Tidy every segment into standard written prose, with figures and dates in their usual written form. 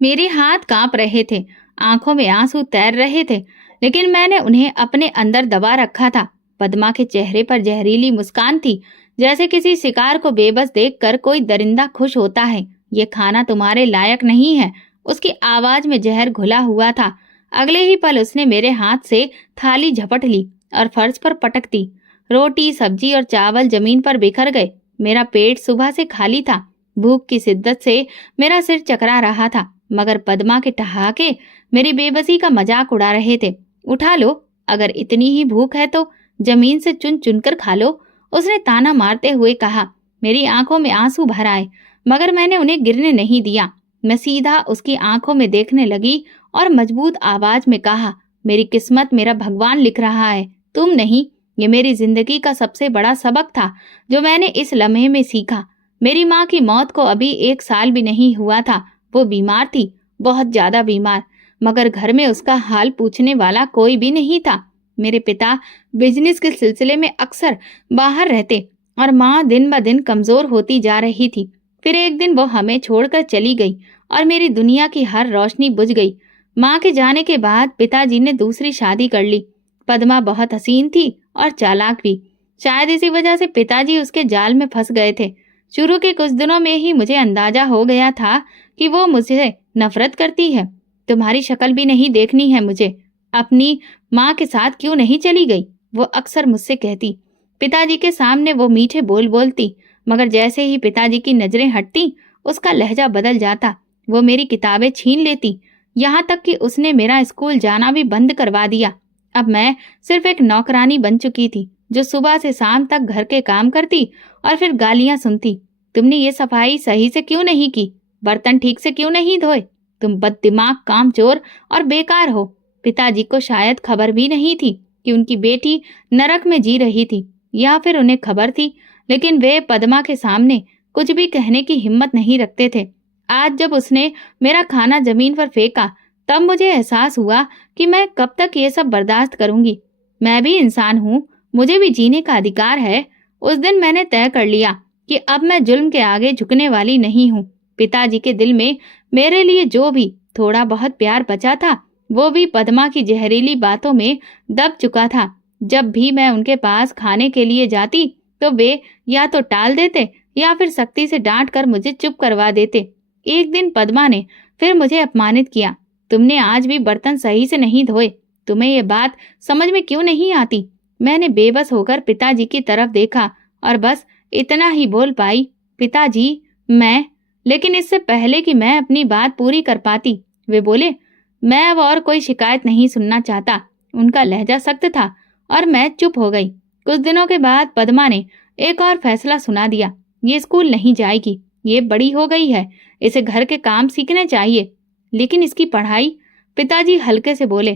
मेरे हाथ कांप रहे थे, आंखों में आंसू तैर रहे थे, लेकिन मैंने उन्हें अपने अंदर दबा रखा था। पद्मा के चेहरे पर जहरीली मुस्कान थी, जैसे किसी शिकार को बेबस देखकर कोई दरिंदा खुश होता है। ये खाना तुम्हारे लायक नहीं है। उसकी आवाज में जहर घुला हुआ था। अगले ही पल उसने मेरे हाथ से थाली झपट ली और फर्श पर पटक दी। रोटी, सब्जी और चावल जमीन पर बिखर गए। मेरा पेट सुबह से खाली था। भूख की शिद्दत से मेरा सिर चकरा रहा था, मगर पद्मा के ठहाके मेरी बेबसी का मजाक उड़ा रहे थे। उठा लो, अगर इतनी ही भूख है तो जमीन से चुन चुनकर खा लो, उसने ताना मारते हुए कहा। मेरी आंखों में आंसू भर आए, मगर मैंने उन्हें गिरने नहीं दिया। मैं सीधा उसकी आंखों में देखने लगी और मजबूत आवाज में कहा, मेरी किस्मत मेरा भगवान लिख रहा है, तुम नहीं। ये मेरी जिंदगी का सबसे बड़ा सबक था जो मैंने इस लम्हे में सीखा। मेरी माँ की मौत को अभी 1 साल भी नहीं हुआ था। वो बीमार थी, बहुत ज्यादा बीमार, मगर घर में उसका हाल पूछने वाला कोई भी नहीं था। मेरे पिता बिजनेस के सिलसिले में अक्सर बाहर रहते और माँ दिन ब दिन कमजोर होती जा रही थी। फिर एक दिन वो हमें छोड़कर चली गई और मेरी दुनिया की हर रोशनी बुझ गई। माँ के जाने के बाद पिताजी ने दूसरी शादी कर ली। पद्मा बहुत हसीन थी और चालाक भी। शायद इसी वजह से पिताजी उसके जाल में फंस गए थे। शुरू के कुछ दिनों में ही मुझे अंदाजा हो गया था कि वो मुझसे नफरत करती है। तुम्हारी शक्ल भी नहीं देखनी है मुझे। अपनी माँ के साथ क्यों नहीं चली गई, वो अक्सर मुझसे कहती। पिताजी के सामने वो मीठे बोल बोलती, मगर जैसे ही पिताजी की नजरें हटती उसका लहजा बदल जाता। वो मेरी किताबें छीन लेती, यहाँ तक कि उसने मेरा स्कूल जाना भी बंद करवा दिया। अब मैं सिर्फ एक नौकरानी बन चुकी थी, जो सुबह से शाम तक घर के काम करती और फिर गालियां सुनती। तुमने ये सफाई सही से क्यों नहीं की? बर्तन ठीक से क्यों नहीं धोए? तुम बददिमाग, कामचोर और बेकार हो। पिताजी को शायद खबर भी नहीं थी कि उनकी बेटी नरक में जी रही थी, या फिर उन्हें खबर थी, लेकिन वे पद्मा के सामने कुछ भी कहने की हिम्मत नहीं रखते थे। आज जब उसने मेरा खाना जमीन पर फेंका, तब मुझे एहसास हुआ कि मैं कब तक ये सब बर्दाश्त करूंगी। मैं भी इंसान हूँ, मुझे भी जीने का अधिकार है। उस दिन मैंने तय कर लिया कि अब मैं जुल्म के आगे झुकने वाली नहीं हूँ। पिताजी के दिल में मेरे लिए जो भी थोड़ा बहुत प्यार बचा था, वो भी पद्मा की जहरीली बातों में दब चुका था। जब भी मैं उनके पास खाने के लिए जाती, तो वे या तो टाल देते या फिर सख्ती से डांट कर मुझे चुप करवा देते। एक दिन पद्मा ने फिर मुझे अपमानित किया। तुमने आज भी बर्तन सही से नहीं धोए, तुम्हें ये बात समझ में क्यों नहीं आती? मैंने बेबस होकर पिताजी की तरफ देखा और बस इतना ही बोल पाई, पिताजी, मैं। लेकिन इससे पहले कि मैं अपनी बात पूरी कर पाती, वे बोले, मैं अब और कोई शिकायत नहीं सुनना चाहता। उनका लहजा सख्त था और मैं चुप हो गई। कुछ दिनों के बाद पद्मा ने एक और फैसला सुना दिया। ये स्कूल नहीं जाएगी, ये बड़ी हो गई है, इसे घर के काम सीखने चाहिए। लेकिन इसकी पढ़ाई? पिताजी हल्के से बोले,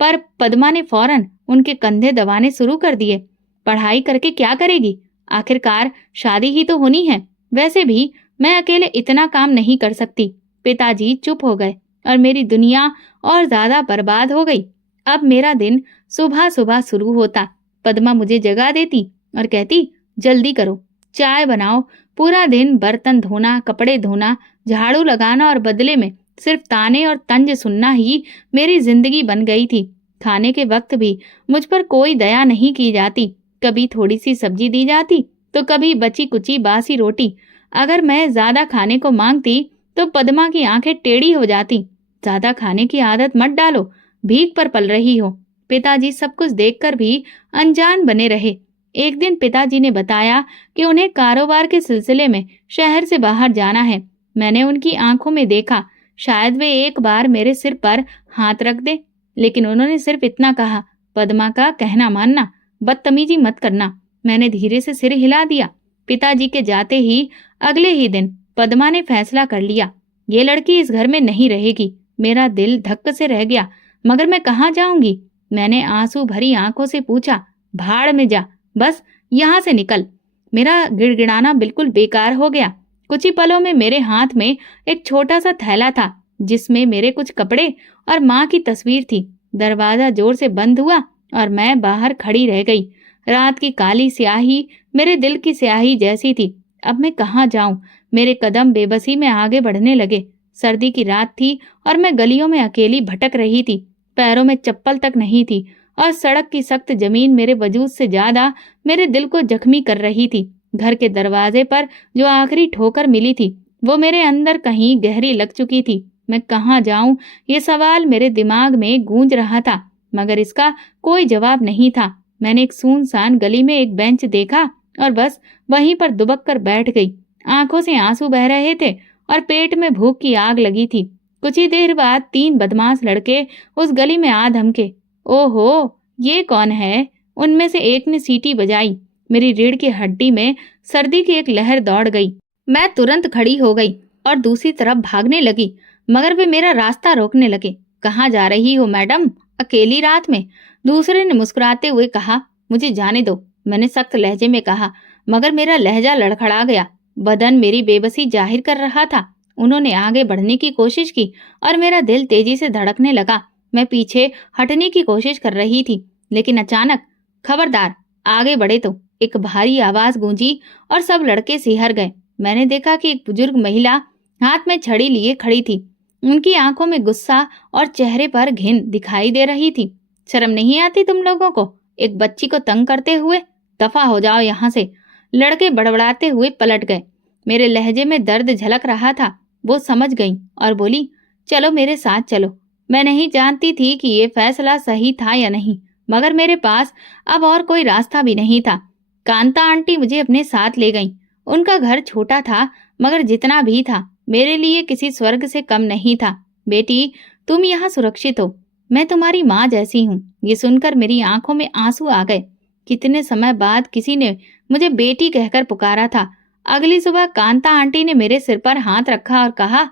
पर पद्मा ने फौरन उनके कंधे दबाने शुरू कर दिए। पढ़ाई करके क्या करेगी? आखिरकार शादी ही तो होनी है। वैसे भी मैं अकेले इतना काम नहीं कर सकती। पिताजी चुप हो गए और मेरी दुनिया और ज्यादा बर्बाद हो गई। अब मेरा दिन सुबह सुबह शुरू होता। पद्मा मुझे जगा देती और कहती, जल्दी करो, चाय बनाओ। पूरा दिन बर्तन धोना, कपड़े धोना, झाड़ू लगाना और बदले में सिर्फ ताने और तंज सुनना ही मेरी जिंदगी बन गई थी। खाने के वक्त भी मुझ पर कोई दया नहीं की जाती। कभी थोड़ी सी सब्जी दी जाती, तो कभी बची कुची बासी रोटी। अगर मैं ज्यादा खाने को मांगती तो पद्मा की आंखें टेढ़ी हो जाती। ज्यादा खाने की आदत मत डालो, भीख पर पल रही हो। पिताजी सब कुछ देखकर भी अनजान बने रहे। एक दिन पिताजी ने बताया कि उन्हें कारोबार के सिलसिले में शहर से बाहर जाना है। मैंने उनकी आंखों में देखा, शायद वे एक बार मेरे सिर पर हाथ रख दे, लेकिन उन्होंने सिर्फ इतना कहा, पद्मा का कहना मानना, बदतमीजी मत करना। मैंने धीरे से सिर हिला दिया। पिताजी के जाते ही अगले ही दिन पद्मा ने फैसला कर लिया, ये लड़की इस घर में नहीं रहेगी। मेरा दिल धक्क से रह गया, मगर मैं कहाँ जाऊंगी? मैंने आंसू भरी आंखों से पूछा, भाड़ में जा, बस यहाँ से निकल। मेरा गिड़गिड़ाना बिल्कुल बेकार हो गया। कुछ ही पलों में मेरे हाथ में एक छोटा सा थैला था, जिसमें मेरे कुछ कपड़े और माँ की तस्वीर थी। दरवाजा जोर से बंद हुआ और मैं बाहर खड़ी रह गई। रात की काली स्याही मेरे दिल की स्याही जैसी थी। अब मैं कहाँ जाऊं? मेरे कदम बेबसी में आगे बढ़ने लगे। सर्दी की रात थी और मैं गलियों में अकेली भटक रही थी। पैरों में चप्पल तक नहीं थी और सड़क की सख्त जमीन मेरे वजूद से ज्यादा मेरे दिल को जख्मी कर रही थी। घर के दरवाजे पर जो आखिरी ठोकर मिली थी वो मेरे अंदर कहीं गहरी लग चुकी थी। मैं कहाँ जाऊं, ये सवाल मेरे दिमाग में गूंज रहा था, मगर इसका कोई जवाब नहीं था। मैंने एक सुनसान गली में एक बेंच देखा और बस वहीं पर दुबक कर बैठ गई। आंखों से आंसू बह रहे थे और पेट में भूख की आग लगी थी। कुछ ही देर बाद 3 बदमाश लड़के उस गली में आ धमके। ओहो, ये कौन है? उनमें से एक ने सीटी बजाई। मेरी रीढ़ की हड्डी में सर्दी की एक लहर दौड़ गई। मैं तुरंत खड़ी हो गई और दूसरी तरफ भागने लगी, मगर वे मेरा रास्ता रोकने लगे। कहाँ जा रही हो मैडम, अकेली रात में? दूसरे ने मुस्कुराते हुए कहा। मुझे जाने दो, मैंने सख्त लहजे में कहा, मगर मेरा लहजा लड़खड़ा गया। बदन मेरी बेबसी जाहिर कर रहा था। उन्होंने आगे बढ़ने की कोशिश की और मेरा दिल तेजी से धड़कने लगा। मैं पीछे हटने की कोशिश कर रही थी, लेकिन अचानक, खबरदार, आगे बढ़े तो, एक भारी आवाज गूंजी और सब लड़के सिहर गए। मैंने देखा कि एक बुजुर्ग महिला हाथ में छड़ी लिए खड़ी थी। उनकी आंखों में गुस्सा और चेहरे पर घिन दिखाई दे रही थी। शर्म नहीं आती तुम लोगों को, एक बच्ची को तंग करते हुए? दफा हो जाओ यहाँ से। लड़के बड़बड़ाते हुए पलट गए। मेरे लहजे में दर्द झलक रहा था। वो समझ गई और बोली, चलो मेरे साथ चलो। मैं नहीं जानती थी कि ये फैसला सही था या नहीं, मगर मेरे पास अब और कोई रास्ता भी नहीं था। कांता आंटी मुझे अपने साथ ले गईं। उनका घर छोटा था, मगर जितना भी था मेरे लिए किसी स्वर्ग से कम नहीं था। बेटी, तुम यहाँ सुरक्षित हो, मैं तुम्हारी माँ जैसी हूँ। ये सुनकर मेरी आंखों में आंसू आ गए। कितने समय बाद किसी ने मुझे बेटी कहकर पुकारा था। अगली सुबह कांता आंटी ने मेरे सिर पर हाथ रखा और कहा,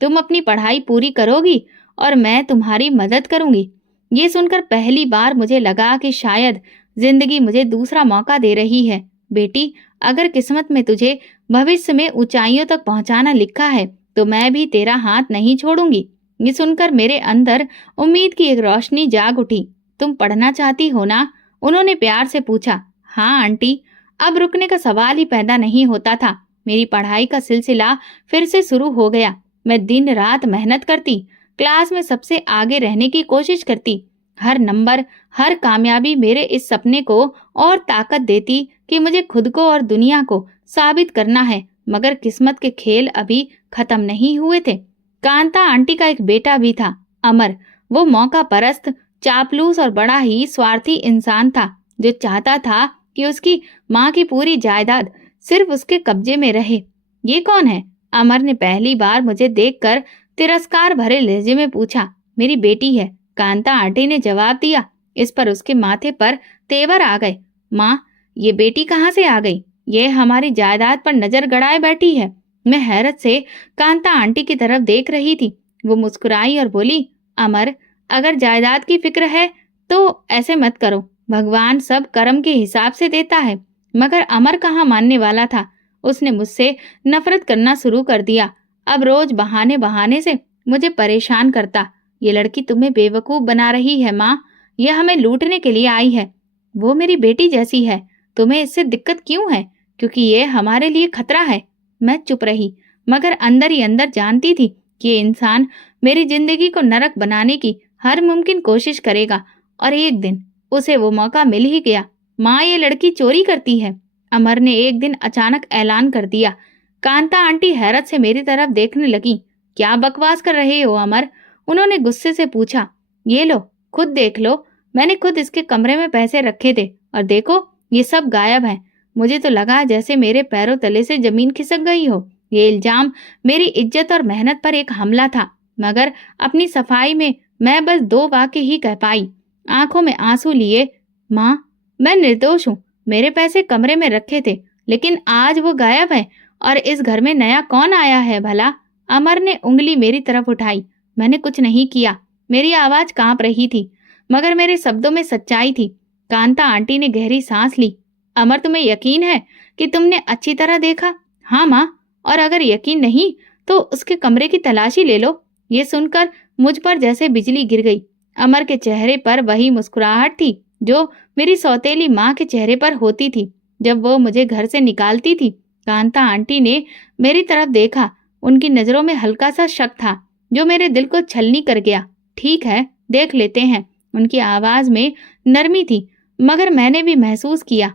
तुम अपनी पढ़ाई पूरी करोगी और मैं तुम्हारी मदद करूंगी। ये सुनकर पहली बार मुझे लगा कि शायद जिंदगी मुझे दूसरा मौका दे रही है। बेटी, अगर किस्मत में तुझे भविष्य में ऊंचाइयों तक पहुंचाना लिखा है तो मैं भी तेरा हाथ नहीं छोड़ूंगी। ये सुनकर मेरे अंदर उम्मीद की एक रोशनी जाग उठी। तुम पढ़ना चाहती हो ना? उन्होंने प्यार से पूछा। हाँ आंटी। अब रुकने का सवाल ही पैदा नहीं होता था। मेरी पढ़ाई का सिलसिला फिर से शुरू हो गया। मैं दिन रात मेहनत करती, क्लास में सबसे आगे रहने की कोशिश करती। हर नंबर, हर कामयाबी मेरे इस सपने को और ताकत देती कि मुझे खुद को और दुनिया को साबित करना है। मगर किस्मत के खेल अभी खत्म नहीं हुए थे। कांता आंटी का एक बेटा भी था, अमर। वो मौका परस्त, चापलूस और बड़ा ही स्वार्थी इंसान था, जो चाहता था कि उसकी माँ की पूरी जायदाद सिर्फ उसके कब्जे में रहे। ये कौन है? अमर ने पहली बार मुझे देखकर तिरस्कार भरे लहजे में पूछा। मेरी बेटी है, कांता आंटी ने जवाब दिया। इस पर उसके माथे पर तेवर आ गए। माँ, ये बेटी कहाँ से आ गई? ये हमारी जायदाद पर नजर गड़ाए बैठी है। मैं हैरत से कांता आंटी की तरफ देख रही थी। वो मुस्कुराई और बोली, अमर, अगर जायदाद की फिक्र है तो ऐसे मत करो। भगवान सब कर्म के हिसाब से देता है। मगर अमर कहाँ मानने वाला था। उसने मुझसे नफरत करना शुरू कर दिया। अब रोज बहाने बहाने से मुझे परेशान करता। ये लड़की तुम्हें बेवकूफ बना रही है माँ, यह हमें लूटने के लिए आई है। वो मेरी बेटी जैसी है, तुम्हें इससे दिक्कत क्यों है? क्योंकि ये हमारे लिए खतरा है। मैं चुप रही, मगर अंदर ही अंदर जानती थी कि ये इंसान मेरी जिंदगी को नरक बनाने की हर मुमकिन कोशिश करेगा और एक दिन उसे वो मौका मिल ही गया। माँ, ये लड़की चोरी करती है, अमर ने एक दिन अचानक ऐलान कर दिया। कांता आंटी हैरत से मेरी तरफ देखने लगी। क्या बकवास कर रहे हो अमर? उन्होंने गुस्से से पूछा। ये लो, खुद देख लो। मैंने खुद इसके कमरे में पैसे रखे थे और देखो, ये सब गायब है। मुझे तो लगा जैसे मेरे पैरों तले से जमीन खिसक गई हो। ये इल्जाम मेरी इज्जत और मेहनत पर एक हमला था, मगर अपनी सफाई में मैं बस 2 वाक्य ही कह पाई, आंखों में आंसू लिए। माँ, मैं निर्दोष हूँ। मेरे पैसे कमरे में रखे थे, लेकिन आज वो गायब है। और इस घर में नया कौन आया है भला? अमर ने उंगली मेरी तरफ उठाई। मैंने कुछ नहीं किया। मेरी आवाज कांप रही थी, मगर मेरे शब्दों में सच्चाई थी। कांता आंटी ने गहरी सांस ली। अमर, तुम्हें यकीन है कि तुमने अच्छी तरह देखा? हाँ माँ, और अगर यकीन नहीं तो उसके कमरे की तलाशी ले लो। ये सुनकर मुझ पर जैसे बिजली गिर गई। अमर के चेहरे पर वही मुस्कुराहट थी जो मेरी सौतेली माँ के चेहरे पर होती थी जब वो मुझे घर से निकालती थी। कांता आंटी ने मेरी तरफ देखा उनकी नजरों में हल्का सा शक था जो मेरे दिल को छलनी कर गया। ठीक है, देख लेते हैं। उनकी आवाज में नरमी थी, मगर मैंने भी महसूस किया।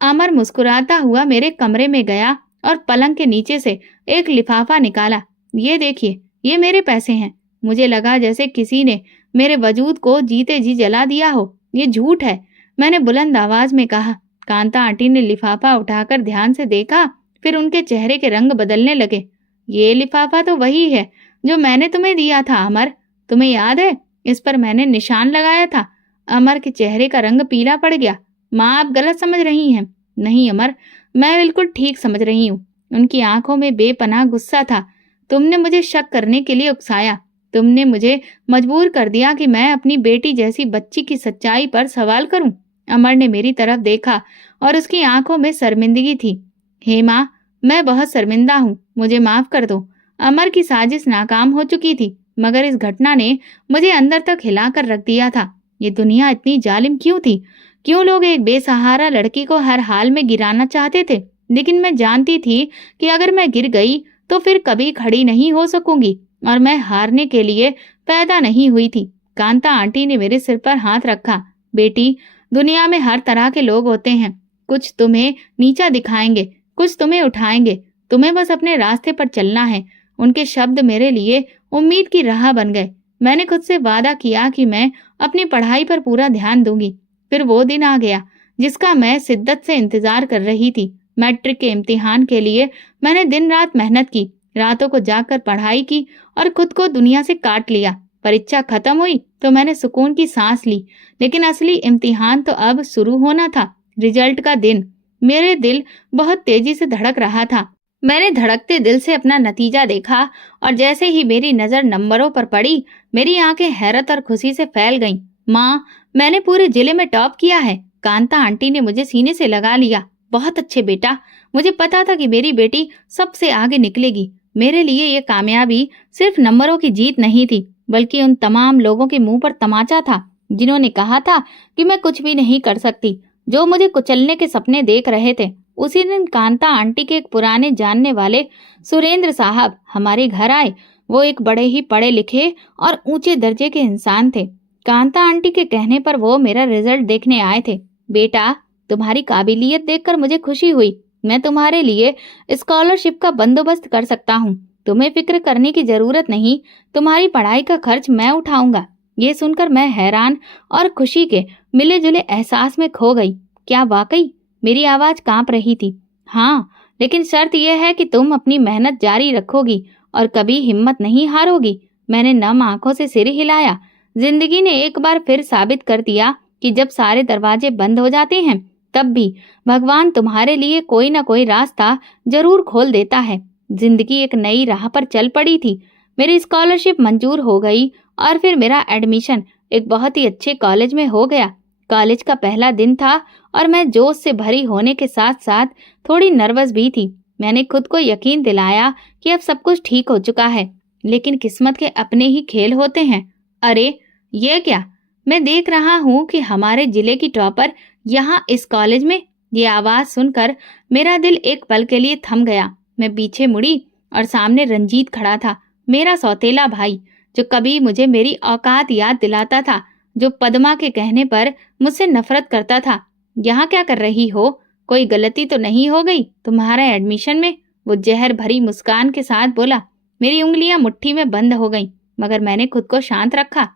अमर मुस्कुराता हुआ मेरे कमरे में गया और पलंग के नीचे से एक लिफाफा निकाला। ये देखिए, ये मेरे पैसे हैं। मुझे लगा जैसे किसी ने मेरे वजूद को जीते जी जला दिया हो। ये झूठ है, मैंने बुलंद आवाज में कहा। कांता आंटी ने लिफाफा उठाकर ध्यान से देखा, फिर उनके चेहरे के रंग बदलने लगे। ये लिफाफा तो वही है जो मैंने तुम्हें दिया था अमर, तुम्हें याद है? इस पर मैंने निशान लगाया था। अमर के चेहरे का रंग पीला पड़ गया। माँ, आप गलत समझ रही हैं। नहीं अमर, मैं बिल्कुल ठीक समझ रही हूँ। उनकी आंखों में बेपनाह गुस्सा था। तुमने मुझे शक करने के लिए उकसाया। तुमने मुझे मजबूर कर दिया कि मैं अपनी बेटी जैसी बच्ची की सच्चाई पर सवाल करूं। अमर ने मेरी तरफ देखा और उसकी आंखों में शर्मिंदगी थी। हेमा, मैं बहुत शर्मिंदा हूँ, मुझे माफ कर दो। अमर की साजिश नाकाम हो चुकी थी, मगर इस घटना ने मुझे अंदर तक हिलाकर रख दिया था। ये दुनिया इतनी जालिम क्यों थी? क्यों लोग एक बेसहारा लड़की को हर हाल में गिराना चाहते थे? लेकिन मैं जानती थी कि अगर मैं गिर गई तो फिर कभी खड़ी नहीं हो सकूंगी, और मैं हारने के लिए पैदा नहीं हुई थी। कांता आंटी ने मेरे सिर पर हाथ रखा। बेटी, दुनिया में हर तरह के लोग होते हैं। कुछ तुम्हें नीचा दिखाएंगे, कुछ तुम्हें उठाएंगे। तुम्हें बस अपने रास्ते पर चलना है। उनके शब्द मेरे लिए उम्मीद की राह बन गए। मैंने खुद से वादा किया कि मैं अपनी पढ़ाई पर पूरा ध्यान दूंगी। फिर वो दिन आ गया जिसका मैं शिद्दत से इंतजार कर रही थी। मैट्रिक के इम्तिहान के लिए मैंने दिन रात मेहनत की, रातों को जाकर पढ़ाई की और खुद को दुनिया से काट लिया। परीक्षा खत्म हुई तो मैंने सुकून की सांस ली, लेकिन असली इम्तिहान तो अब शुरू होना था। रिजल्ट का दिन। मेरे दिल बहुत तेजी से धड़क रहा था। मैंने धड़कते दिल से अपना नतीजा देखा और जैसे ही मेरी नजर नंबरों पर पड़ी, मेरी आंखें हैरत और खुशी से फैल गईं। माँ, मैंने पूरे जिले में टॉप किया है। कांता आंटी ने मुझे सीने से लगा लिया। बहुत अच्छे बेटा, मुझे पता था कि मेरी बेटी सबसे आगे निकलेगी। मेरे लिए ये कामयाबी सिर्फ नंबरों की जीत नहीं थी, बल्कि उन तमाम लोगों के मुंह पर तमाचा था जिन्होंने कहा था कि मैं कुछ भी नहीं कर सकती, जो मुझे कुचलने के सपने देख रहे थे। उसी दिन कांता आंटी के एक पुराने जानने वाले सुरेंद्र साहब हमारे घर आए। वो एक बड़े ही पढ़े लिखे और ऊंचे दर्जे के इंसान थे। कांता आंटी के कहने पर वो मेरा रिजल्ट देखने आए थे। बेटा, तुम्हारी काबिलियत देखकर मुझे खुशी हुई। मैं तुम्हारे लिए स्कॉलरशिप का बंदोबस्त कर सकता हूँ। तुम्हें फिक्र करने की जरूरत नहीं, तुम्हारी पढ़ाई का खर्च मैं उठाऊंगा। ये सुनकर मैं हैरान और खुशी के मिले जुले एहसास में खो गई। क्या वाकई? मेरी आवाज कांप रही थी। हाँ, लेकिन शर्त यह है कि तुम अपनी मेहनत जारी रखोगी और कभी हिम्मत नहीं हारोगी। मैंने नम आंखों से सिर हिलाया। जिंदगी ने एक बार फिर साबित कर दिया कि जब सारे दरवाजे बंद हो जाते हैं, तब भी भगवान तुम्हारे लिए कोई ना कोई रास्ता जरूर खोल देता है। जिंदगी एक नई राह पर चल पड़ी थी। मेरी स्कॉलरशिप मंजूर हो गई और फिर मेरा एडमिशन एक बहुत ही अच्छे कॉलेज में हो गया। कॉलेज का पहला दिन था और मैं जोश से भरी होने के साथ साथ थोड़ी नर्वस भी थी। मैंने खुद को यकीन दिलाया कि अब सब कुछ ठीक हो चुका है, लेकिन किस्मत के अपने ही खेल होते हैं। अरे, ये क्या? मैं देख रहा हूँ कि हमारे जिले की टॉपर यहाँ इस कॉलेज में। ये आवाज सुनकर मेरा दिल एक पल के लिए थम गया। मैं पीछे मुड़ी और सामने रंजीत खड़ा था, मेरा सौतेला भाई, जो कभी मुझे मेरी औकात याद दिलाता था, जो पद्मा के कहने पर मुझसे नफरत करता था। यहाँ क्या कर रही हो? कोई गलती तो नहीं हो गई तुम्हारे एडमिशन में? वो जहर भरी मुस्कान के साथ बोला। मेरी उंगलियां मुट्ठी में बंद हो गईं, मगर मैंने खुद को शांत रखा।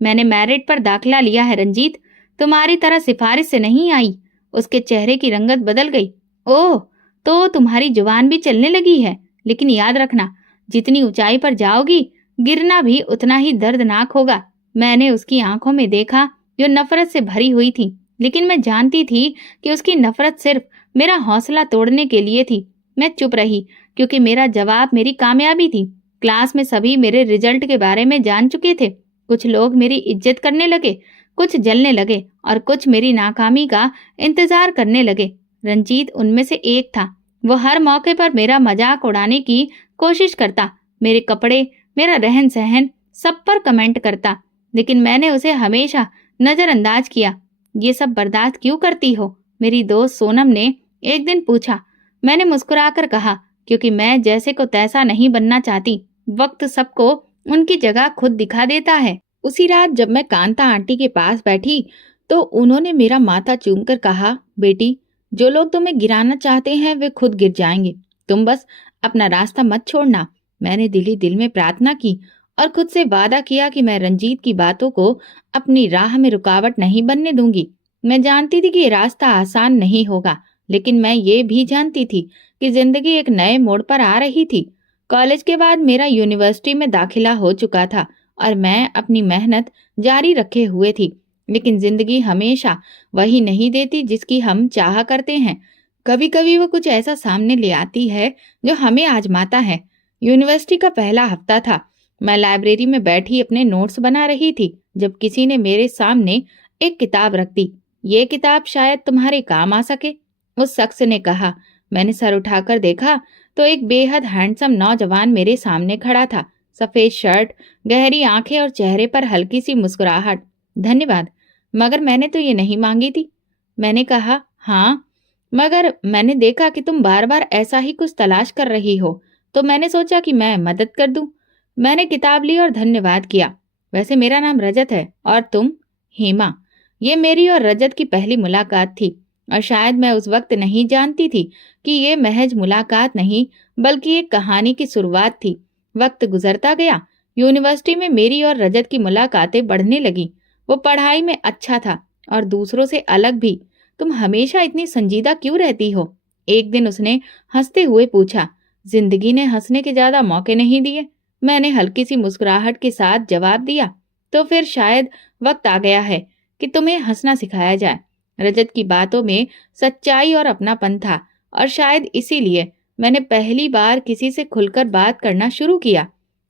मैंने मेरिट पर दाखिला लिया है रंजीत, तुम्हारी तरह सिफारिश से नहीं आई। उसके चेहरे की रंगत बदल गई। ओह, तो तुम्हारी जुबान भी चलने लगी है। लेकिन याद रखना, जितनी ऊंचाई पर जाओगी, गिरना भी उतना ही दर्दनाक होगा। मैंने उसकी आंखों में देखा जो नफरत से भरी हुई थी, लेकिन मैं जानती थी कि उसकी नफरत सिर्फ मेरा हौसला तोड़ने के लिए थी। मैं चुप रही क्योंकि मेरा जवाब मेरी कामयाबी थी। क्लास में सभी मेरे रिजल्ट के बारे में जान चुके थे। कुछ लोग मेरी इज्जत करने लगे, कुछ जलने लगे और कुछ मेरी नाकामी का इंतजार करने लगे। रंजीत उनमें से एक था। वो हर मौके पर मेरा मजाक उड़ाने की कोशिश करता, मेरे कपड़े, मेरा रहन सहन, सब पर कमेंट करता, लेकिन मैंने उसे हमेशा नजरअंदाज किया। ये सब बर्दाश्त क्यों करती हो? मेरी दोस्त सोनम ने एक दिन पूछा। मैंने मुस्कुराकर कहा क्योंकि मैं जैसे को तैसा नहीं बनना चाहती। वक्त सबको उनकी जगह खुद दिखा देता है। उसी रात जब मैं कांता आंटी के पास बैठी तो उन्होंने मेरा माथा चूमकर कहा, बेटी, जो लोग तुम्हें गिराना चाहते हैं वे खुद गिर जाएंगे। तुम बस अपना रास्ता मत छोड़ना। मैंने दिल ही दिल में प्रार्थना की और खुद से वादा किया कि मैं रंजीत की बातों को अपनी राह में रुकावट नहीं बनने दूंगी। मैं जानती थी कि ये रास्ता आसान नहीं होगा, लेकिन मैं ये भी जानती थी कि जिंदगी एक नए मोड़ पर आ रही थी। कॉलेज के बाद मेरा यूनिवर्सिटी में दाखिला हो चुका था और मैं अपनी मेहनत जारी रखे हुए थी, लेकिन जिंदगी हमेशा वही नहीं देती जिसकी हम चाहा करते हैं। कभी कभी वो कुछ ऐसा सामने ले आती है जो हमें आजमाता है। यूनिवर्सिटी का पहला हफ्ता था। मैं लाइब्रेरी में बैठी अपने नोट्स बना रही थी जब किसी ने मेरे सामने एक किताब रख दी। ये किताब शायद तुम्हारे काम आ सके, उस शख्स ने कहा। मैंने सर उठाकर देखा तो एक बेहद हैंडसम नौजवान मेरे सामने खड़ा था। सफेद शर्ट, गहरी आंखें और चेहरे पर हल्की सी मुस्कुराहट। धन्यवाद, मगर मैंने तो ये नहीं मांगी थी। मैंने कहा, हाँ, मगर मैंने देखा कि तुम बार बार ऐसा ही कुछ तलाश कर रही हो, तो मैंने सोचा कि मैं मदद कर दूं। मैंने किताब ली और धन्यवाद किया। वैसे मेरा नाम रजत है और तुम? हेमा। ये मेरी और रजत की पहली मुलाकात थी और शायद मैं उस वक्त नहीं जानती थी कि ये महज मुलाकात नहीं बल्कि एक कहानी की शुरुआत थी। वक्त गुजरता गया। यूनिवर्सिटी में मेरी और रजत की मुलाकातें बढ़ने लगी। वो पढ़ाई में अच्छा था और दूसरों से अलग भी। तुम हमेशा इतनी संजीदा क्यों रहती हो? एक दिन उसने हंसते हुए पूछा। जिंदगी ने हंसने के ज्यादा मौके नहीं दिए, मैंने हल्की सी मुस्कुराहट के साथ जवाब दिया। तो फिर शायद वक्त आ गया है कि तुम्हें हंसना सिखाया जाए। रजत की बातों में सच्चाई और अपनापन था और शायद इसीलिए मैंने पहली बार किसी से खुलकर बात करना शुरू किया।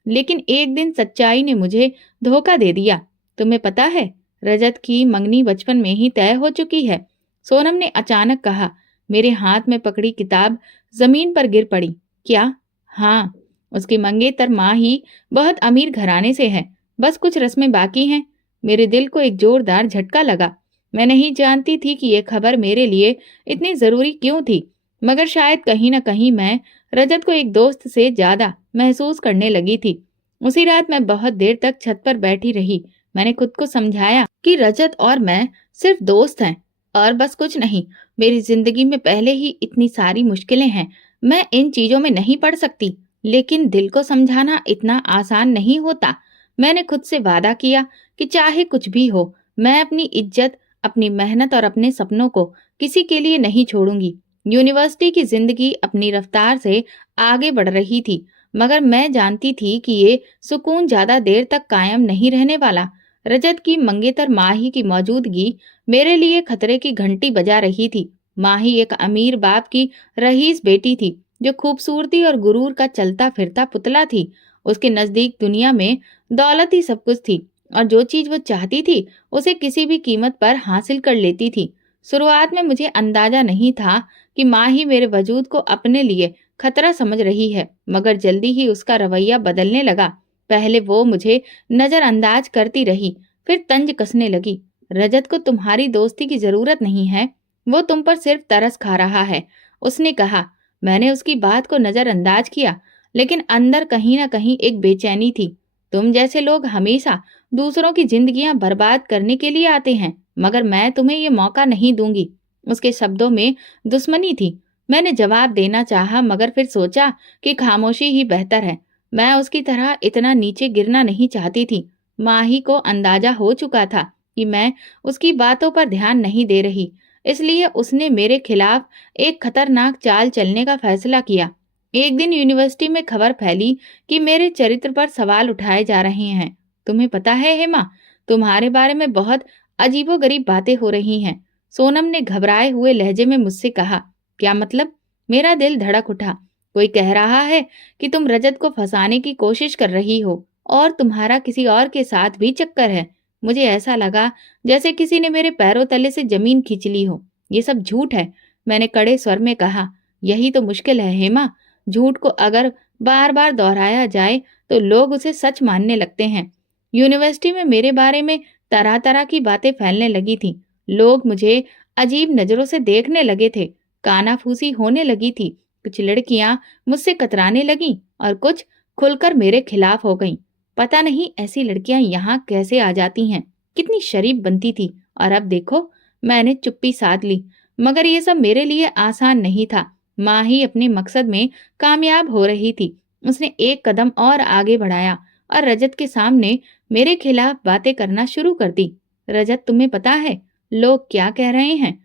लेकिन एक दिन सच्चाई ने मुझे धोखा दे दिया। तुम्हें पता है, रजत की मंगनी बचपन में ही तय हो चुकी है, सोनम ने अचानक कहा। मेरे हाथ में पकड़ी किताब जमीन पर गिर पड़ी। क्या? हाँ, उसकी मंगेतर माँ ही बहुत अमीर घराने से है, बस कुछ रस्में बाकी हैं। मेरे दिल को एक जोरदार झटका लगा। मैं नहीं जानती थी कि यह खबर मेरे लिए इतनी जरूरी क्यों थी, मगर शायद कहीं न कहीं मैं रजत को एक दोस्त से ज्यादा महसूस करने लगी थी। उसी रात मैं बहुत देर तक छत पर बैठी रही। मैंने खुद को समझाया कि रजत और मैं सिर्फ दोस्त हैं और बस कुछ नहीं। मेरी जिंदगी में पहले ही इतनी सारी मुश्किलें हैं, मैं इन चीजों में नहीं पड़ सकती। लेकिन दिल को समझाना इतना आसान नहीं होता। मैंने खुद से वादा किया कि चाहे कुछ भी हो, मैं अपनी इज्जत, अपनी मेहनत और अपने सपनों को किसी के लिए नहीं छोड़ूंगी। यूनिवर्सिटी की जिंदगी अपनी रफ्तार से आगे बढ़ रही थी, मगर मैं जानती थी कि ये सुकून ज्यादा देर तक कायम नहीं रहने वाला। रजत की मंगेतर माही की मौजूदगी मेरे लिए खतरे की घंटी बजा रही थी। माही एक अमीर बाप की रईस बेटी थी जो खूबसूरती और गुरूर का चलता फिरता पुतला थी। उसके नजदीक दुनिया में दौलत ही सब कुछ थी और जो चीज वो चाहती थी उसे किसी भी कीमत पर हासिल कर लेती थी। शुरुआत में मुझे अंदाजा नहीं था कि माँ ही मेरे वजूद को अपने लिए खतरा समझ रही है, मगर जल्दी ही उसका रवैया बदलने लगा। पहले वो मुझे नजरअंदाज करती रही, फिर तंज कसने लगी। रजत को तुम्हारी दोस्ती की जरूरत नहीं है, वो तुम पर सिर्फ तरस खा रहा है, उसने कहा। मैंने उसकी बात को नजरअंदाज किया, लेकिन अंदर कहीं ना कहीं एक बेचैनी थी। तुम जैसे लोग हमेशा दूसरों की जिंदगियां बर्बाद करने के लिए आते हैं, मगर मैं तुम्हें ये मौका नहीं दूंगी। उसके शब्दों में दुश्मनी थी। मैंने जवाब देना चाहा, मगर फिर सोचा कि खामोशी ही बेहतर है। मैं उसकी तरह इतना नीचे गिरना नहीं चाहती थी। माही को अंदाजा हो चुका था कि मैं उसकी बातों पर ध्यान नहीं दे रही, इसलिए उसने मेरे खिलाफ एक खतरनाक चाल चलने का फैसला किया। एक दिन यूनिवर्सिटी में खबर फैली कि मेरे चरित्र पर सवाल उठाए जा रहे हैं। तुम्हें पता है हेमा, तुम्हारे बारे में बहुत अजीबोगरीब बातें हो रही हैं, सोनम ने घबराए हुए लहजे में मुझसे कहा। क्या मतलब? मेरा दिल धड़क उठा। कोई कह रहा है कि तुम रजत को फंसाने की कोशिश कर रही हो और तुम्हारा किसी और के साथ भी चक्कर है। मुझे ऐसा लगा जैसे किसी ने मेरे पैरों तले से जमीन खींच ली हो। ये सब झूठ है, मैंने कड़े स्वर में कहा। यही तो मुश्किल है हेमा, झूठ को अगर बार बार दोहराया जाए तो लोग उसे सच मानने लगते हैं। यूनिवर्सिटी में मेरे बारे में तरह तरह की बातें फैलने लगी थी। लोग मुझे अजीब नजरों से देखने लगे थे, कानाफूसी होने लगी थी कुछ लड़कियां मुझसे कतराने लगीं और कुछ खुलकर मेरे खिलाफ हो गईं। पता नहीं ऐसी लड़कियां यहाँ कैसे आ जाती हैं। कितनी शरीफ बनती थी, और अब देखो, मैंने चुप्पी साध ली। मगर ये सब मेरे लिए आसान नहीं था। माँ ही अपने मकसद में कामयाब हो रही थी। उसने एक कदम और आगे बढ़ाया और रजत के सामने मेरे खिलाफ बातें करना शुरू कर दी। रजत, तुम्हें पता है लोग क्या कह रहे हैं?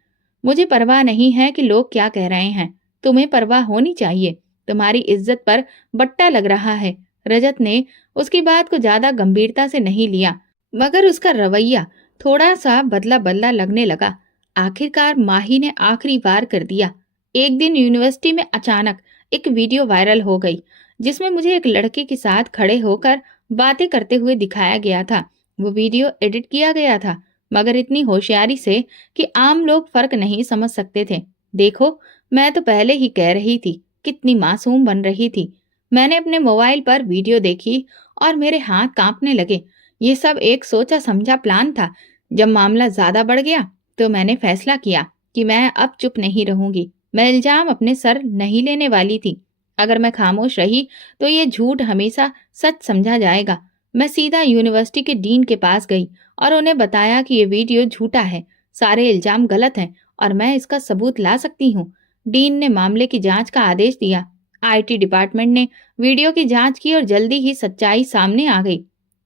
मुझे परवाह नहीं है कि लोग क्या कह रहे हैं। तुम्हें परवाह होनी चाहिए। तुम्हारी इज्जत पर बट्टा लग रहा है। रजत ने उसकी बात को ज्यादा गंभीरता से नहीं लिया, मगर उसका रवैया थोड़ा सा बदला बदला लगने लगा। आखिरकार माही ने आखिरी वार कर दिया। एक दिन यूनिवर्सिटी में अचानक एक वीडियो वायरल हो गई, जिसमें मुझे एक लड़के के साथ खड़े होकर बातें करते हुए दिखाया गया था। वो वीडियो एडिट किया गया था, मगर इतनी होशियारी से कि आम लोग फर्क नहीं समझ सकते थे। देखो, मैं तो पहले ही कह रही थी, कितनी मासूम बन रही थी। मैंने अपने मोबाइल पर वीडियो देखी और मेरे हाथ कांपने लगे। ये सब एक सोचा समझा प्लान था। जब मामला ज्यादा बढ़ गया तो मैंने फैसला किया कि मैं अब चुप नहीं रहूंगी। मैं इल्जाम अपने सर नहीं लेने वाली थी। अगर मैं खामोश रही तो ये झूठ हमेशा सच समझा जाएगा। मैं सीधा यूनिवर्सिटी के डीन के पास गई और उन्हें बताया कि ये वीडियो झूठा है, सारे इल्जाम गलत हैं और मैं इसका सबूत ला सकती हूँ। डीन ने मामले की जांच का आदेश दिया। आईटी डिपार्टमेंट ने वीडियो की जांच की और जल्दी ही सच्चाई सामने आ गई।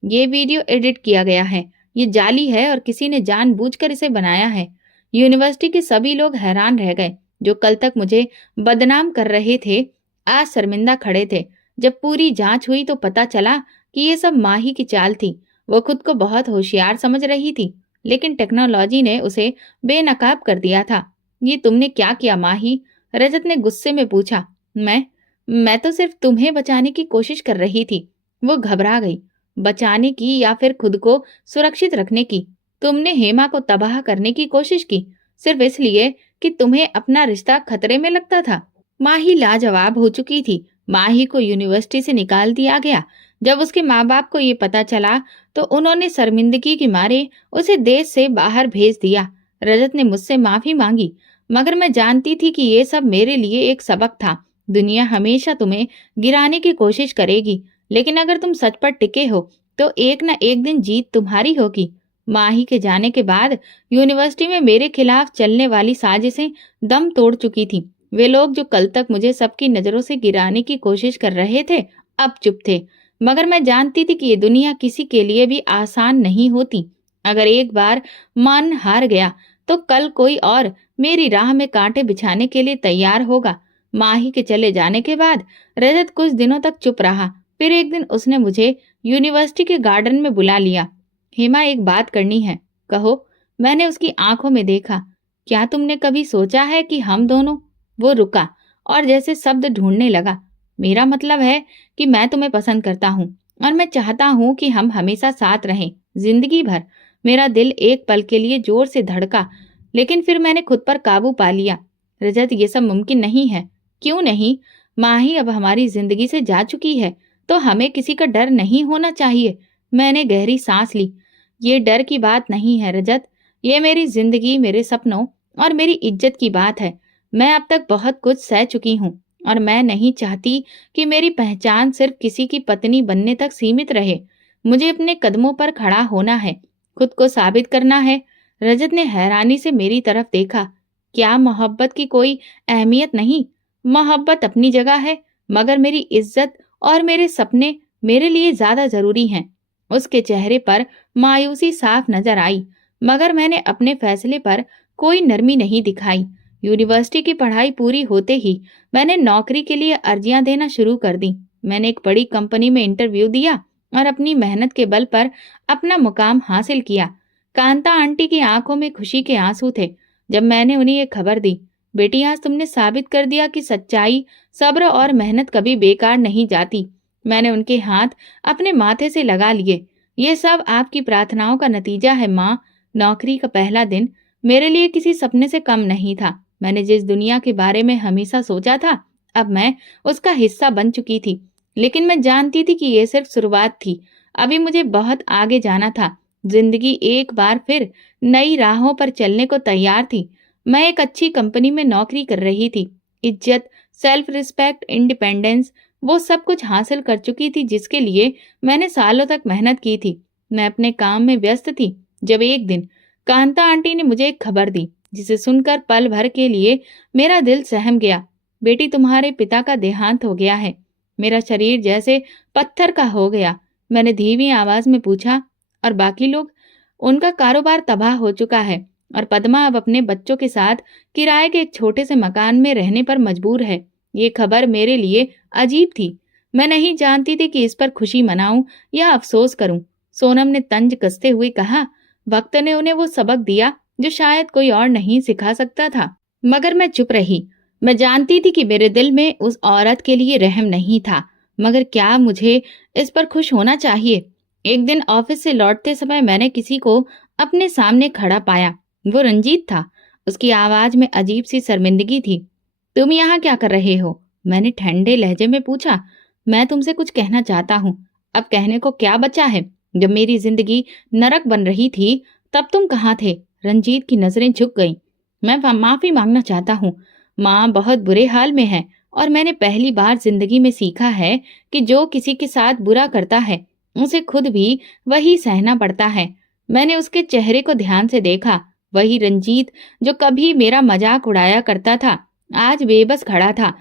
ये वीडियो एडिट किया गया है, ये जाली है और किसी ने जानबूझकर इसे बनाया है। यूनिवर्सिटी के सभी लोग हैरान रह गए। जो कल तक मुझे बदनाम कर रहे थे, आज शर्मिंदा खड़े थे। जब पूरी जांच हुई तो पता चला कि ये सब माही की चाल थी। वो खुद को बहुत होशियार समझ रही थी, लेकिन टेक्नोलॉजी ने उसे बेनकाब कर दिया था। ये तुमने क्या किया माही? रजत ने गुस्से में पूछा। मैं तो सिर्फ तुम्हें बचाने की कोशिश कर रही थी। वो घबरा गई। बचाने की या फिर खुद को सुरक्षित रखने की? तुमने हेमा को तबाह करने की कोशिश की, सिर्फ इसलिए कि तुम्हें अपना रिश्ता खतरे में लगता था। माही लाजवाब हो चुकी थी। माही को यूनिवर्सिटी से निकाल दिया गया। जब उसके माँ बाप को ये पता चला तो उन्होंने शर्मिंदगी के मारे उसे देश से बाहर भेज दिया। रजत ने मुझसे माफी मांगी, मगर मैं जानती थी कि ये सब मेरे लिए एक सबक था। दुनिया हमेशा तुम्हें गिराने की कोशिश करेगी, लेकिन अगर तुम सच पर टिके हो तो एक न एक दिन जीत तुम्हारी होगी। माही के जाने के बाद यूनिवर्सिटी में मेरे खिलाफ चलने वाली साजिशें दम तोड़ चुकी थी। वे लोग जो कल तक मुझे सबकी नजरों से गिराने की कोशिश कर रहे थे, अब चुप थे। मगर मैं जानती थी कि ये दुनिया किसी के लिए भी आसान नहीं होती। अगर एक बार मन हार गया तो कल कोई और मेरी राह में कांटे बिछाने के लिए तैयार होगा। माही के चले जाने के बाद रजत कुछ दिनों तक चुप रहा। फिर एक दिन उसने मुझे यूनिवर्सिटी के गार्डन में बुला लिया। हेमा, एक बात करनी है। कहो। मैंने उसकी आंखों में देखा। क्या तुमने कभी सोचा है कि हम दोनों? वो रुका और जैसे शब्द ढूंढने लगा। मेरा मतलब है कि मैं तुम्हें पसंद करता हूँ और मैं चाहता हूँ कि हम हमेशा साथ रहें, जिंदगी भर। मेरा दिल एक पल के लिए जोर से धड़का, लेकिन फिर मैंने खुद पर काबू पा लिया। रजत, ये सब मुमकिन नहीं है। क्यों नहीं? माही अब हमारी जिंदगी से जा चुकी है, तो हमें किसी का डर नहीं होना चाहिए। मैंने गहरी सांस ली। ये डर की बात नहीं है रजत, ये मेरी जिंदगी, मेरे सपनों और मेरी इज्जत की बात है। मैं अब तक बहुत कुछ सह चुकी हूँ और मैं नहीं चाहती कि मेरी पहचान सिर्फ किसी की पत्नी बनने तक सीमित रहे। मुझे अपने कदमों पर खड़ा होना है, खुद को साबित करना है। रजत ने हैरानी से मेरी तरफ देखा। क्या मोहब्बत की कोई अहमियत नहीं? मोहब्बत अपनी जगह है, मगर मेरी इज्जत और मेरे सपने मेरे लिए ज्यादा जरूरी हैं। उसके चेहरे पर मायूसी साफ नजर आई, मगर मैंने अपने फैसले पर कोई नरमी नहीं दिखाई। यूनिवर्सिटी की पढ़ाई पूरी होते ही मैंने नौकरी के लिए अर्जियां देना शुरू कर दी। मैंने एक बड़ी कंपनी में इंटरव्यू दिया और अपनी मेहनत के बल पर अपना मुकाम हासिल किया। कांता आंटी की आंखों में खुशी के आंसू थे जब मैंने उन्हें ये खबर दी। बेटी, आज तुमने साबित कर दिया कि सच्चाई, सब्र और मेहनत कभी बेकार नहीं जाती। मैंने उनके हाथ अपने माथे से लगा लिए। ये सब आपकी प्रार्थनाओं का नतीजा है माँ। नौकरी का पहला दिन मेरे लिए किसी सपने से कम नहीं था। मैंने जिस दुनिया के बारे में हमेशा सोचा था, अब मैं उसका हिस्सा बन चुकी थी। लेकिन मैं जानती थी कि ये सिर्फ शुरुआत थी। अभी मुझे बहुत आगे जाना था। जिंदगी एक बार फिर नई राहों पर चलने को तैयार थी। मैं एक अच्छी कंपनी में नौकरी कर रही थी। इज्जत, सेल्फ रिस्पेक्ट, इंडिपेंडेंस, वो सब कुछ हासिल कर चुकी थी जिसके लिए मैंने सालों तक मेहनत की थी। मैं अपने काम में व्यस्त थी जब एक दिन कांता आंटी ने मुझे एक खबर दी जिसे सुनकर पल भर के लिए मेरा दिल सहम गया। बेटी, तुम्हारे पिता का देहांत हो गया है। मेरा शरीर जैसे पत्थर का हो गया। मैंने धीमी आवाज में पूछा, और बाकी लोग? उनका कारोबार तबाह हो चुका है और पद्मा अब अपने बच्चों के साथ किराए के एक छोटे से मकान में रहने पर मजबूर है। ये खबर मेरे लिए अजीब थी। मैं नहीं जानती थी कि इस पर खुशी मनाऊं या अफसोस करूं। सोनम ने तंज कसते हुए कहा, वक्त ने उन्हें वो सबक दिया जो शायद कोई और नहीं सिखा सकता था। मगर मैं चुप रही। मैं जानती थी कि मेरे दिल में उस औरत के लिए रहम नहीं था, मगर क्या मुझे इस पर खुश होना चाहिए? एक दिन ऑफिस से लौटते समय मैंने किसी को अपने सामने खड़ा पाया। वो रंजीत था। उसकी आवाज में अजीब सी शर्मिंदगी थी। तुम यहाँ क्या कर रहे हो? मैंने ठंडे लहजे में पूछा। मैं तुमसे कुछ कहना चाहता हूँ। अब कहने को क्या बचा है? जब मेरी जिंदगी नरक बन रही थी तब तुम कहाँ थे? रंजीत की नजरें झुक गईं। मैं माफी मांगना चाहता हूँ। माँ बहुत बुरे हाल में है और मैंने पहली बार जिंदगी में सीखा है कि जो किसी के साथ बुरा करता है उसे खुद भी वही सहना पड़ता है। मैंने उसके चेहरे को ध्यान से देखा। वही रंजीत जो कभी मेरा मजाक उड़ाया करता था आज बेबस खड़ा था।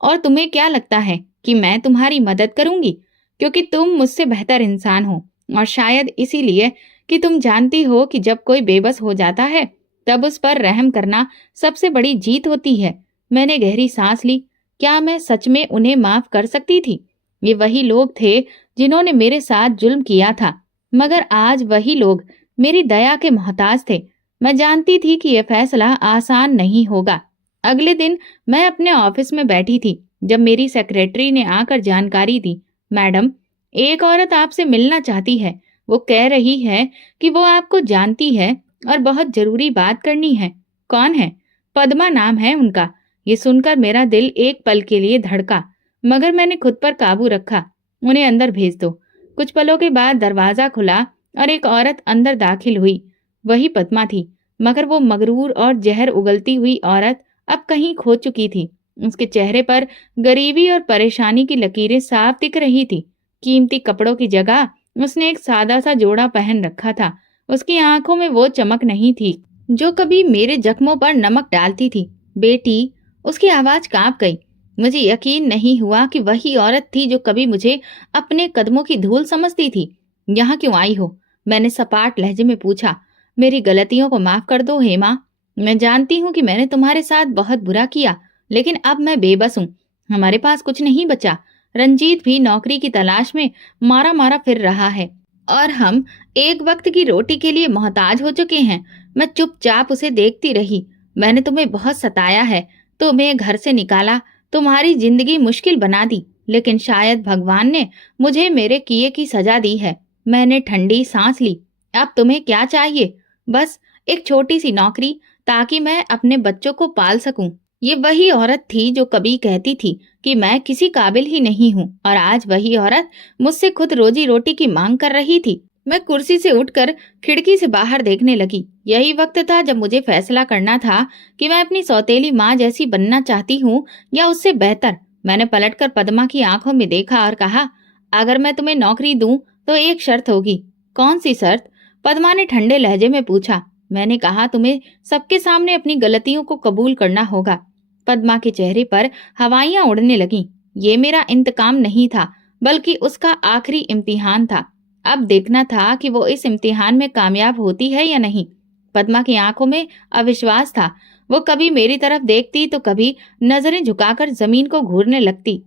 और तुम्हें क्या लगता है कि मैं तुम्हारी मदद करूंगी? क्योंकि तुम मुझसे बेहतर इंसान हो, और शायद इसीलिए कि तुम जानती हो कि जब कोई बेबस हो जाता है तब उस पर रहम करना सबसे बड़ी जीत होती है। मैंने गहरी सांस ली। क्या मैं सच में उन्हें माफ कर सकती थी? ये वही लोग थे जिन्होंने मेरे साथ जुल्म किया था, मगर आज वही लोग मेरी दया के मोहताज थे। मैं जानती थी कि यह फैसला आसान नहीं होगा। अगले दिन मैं अपने ऑफिस में बैठी थी जब मेरी सेक्रेटरी ने आकर जानकारी दी, मैडम, एक औरत आपसे मिलना चाहती है। वो कह रही है कि वो आपको जानती है और बहुत जरूरी बात करनी है। कौन है? पद्मा नाम है उनका। ये सुनकर मेरा दिल एक पल के लिए धड़का, मगर मैंने खुद पर काबू रखा। उन्हें अंदर भेज दो। कुछ पलों के बाद दरवाजा खुला और एक औरत अंदर दाखिल हुई। वही पद्मा थी, मगर वो मगरूर और जहर उगलती हुई औरत अब कहीं खो चुकी थी। उसके चेहरे पर गरीबी और परेशानी की लकीरें साफ दिख रही थी। कीमती कपड़ों की जगह उसने एक सादा सा जोड़ा पहन रखा था। उसकी आंखों में वो चमक नहीं थी जो कभी मेरे जख्मों पर नमक डालती थी। बेटी, उसकी आवाज कांप गई। मुझे यकीन नहीं हुआ कि वही औरत थी जो कभी मुझे अपने कदमों की धूल समझती थी। यहाँ क्यों आई हो? मैंने सपाट लहजे में पूछा। मेरी गलतियों को माफ कर दो हेमा। मैं जानती हूँ कि मैंने तुम्हारे साथ बहुत बुरा किया, लेकिन अब मैं बेबस हूँ। हमारे पास कुछ नहीं बचा। रंजीत भी नौकरी की तलाश में मारा मारा फिर रहा है और हम एक वक्त की रोटी के लिए मोहताज हो चुके हैं। मैं चुपचाप उसे देखती रही। मैंने तुम्हें बहुत सताया है, तुम्हें घर से निकाला, तुम्हारी जिंदगी मुश्किल बना दी, लेकिन शायद भगवान ने मुझे मेरे किए की सजा दी है। मैंने ठंडी सांस ली। अब तुम्हें क्या चाहिए? बस एक छोटी सी नौकरी, ताकि मैं अपने बच्चों को पाल सकूं। ये वही औरत थी जो कभी कहती थी कि मैं किसी काबिल ही नहीं हूँ, और आज वही औरत मुझसे खुद रोजी रोटी की मांग कर रही थी। मैं कुर्सी से उठकर खिड़की से बाहर देखने लगी। यही वक्त था जब मुझे फैसला करना था कि मैं अपनी सौतेली माँ जैसी बनना चाहती हूँ या उससे बेहतर। मैंने पलटकर पद्मा की आंखों में देखा और कहा, अगर मैं तुम्हें नौकरी दूं तो एक शर्त होगी। कौन सी शर्त? पद्मा ने ठंडे लहजे में पूछा। मैंने कहा, तुम्हें सबके सामने अपनी गलतियों को कबूल करना होगा। पद्मा के चेहरे पर हवाइयां उड़ने लगीं। ये मेरा इंतकाम नहीं था, बल्कि उसका आखिरी इम्तिहान था। अब देखना था कि वो इस इम्तिहान में कामयाब होती है या नहीं। पद्मा की आंखों में अविश्वास था। वो कभी मेरी तरफ देखती तो कभी नजरें झुकाकर जमीन को घूरने लगती।